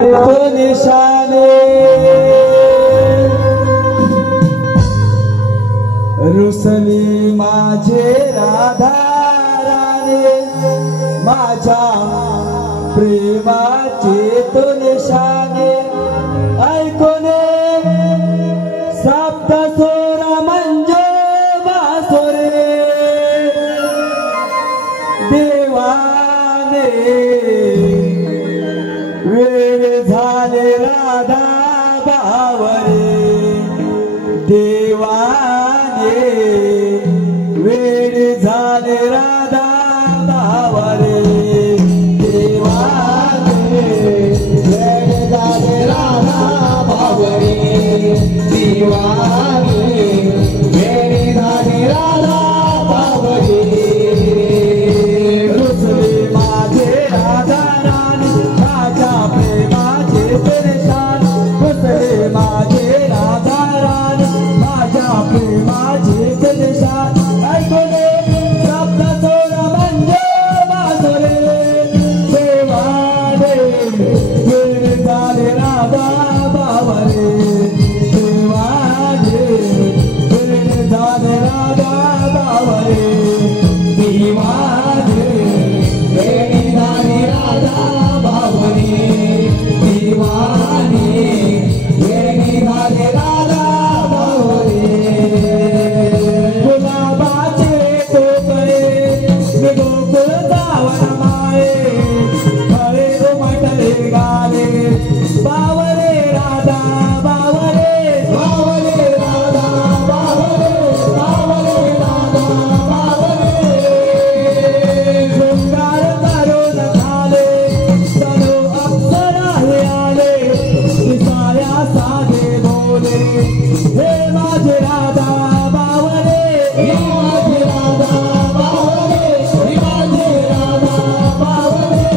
निशाने रुसली माझे राधा राणे माझ्या प्रेमाचे तो निशाने ऐकोने सप्त सोरा म्हणजे वासोरे देवाने वेळ झाले राधा बावरे देवाने वेळ झाले राधा बावरे देवाने वेळ झाले राधा बावरे देवाने वेळ झाले राधा बावरे रुसले माझे राधा राणी माझ्या प्रेमाचे परेशान रुसले माझे राधा राणी माझ्या प्रेमाचे परेशान ऐकले शब्द सोडा म्हणजे वासरे देवाने वेळ झाले राधा बावरे देवाने वेळ झाले राधा बावरे देवाने वेळ झाले राधा बावरे देवाने वेळ झाले राधा बावरे गुलाबाचे टोपळे गोकुळ जावन माळे फळे दुमटले गाले बावरे राधा बावरे बावरे राधा बावरे बावरे राधा बावरे शृंगार करून झाले तनु अप्सरा हे आले दिसाया साधे बोले हे माझे राधा बावरे हे माझे राधा बावरे हे माझे राधा बावरे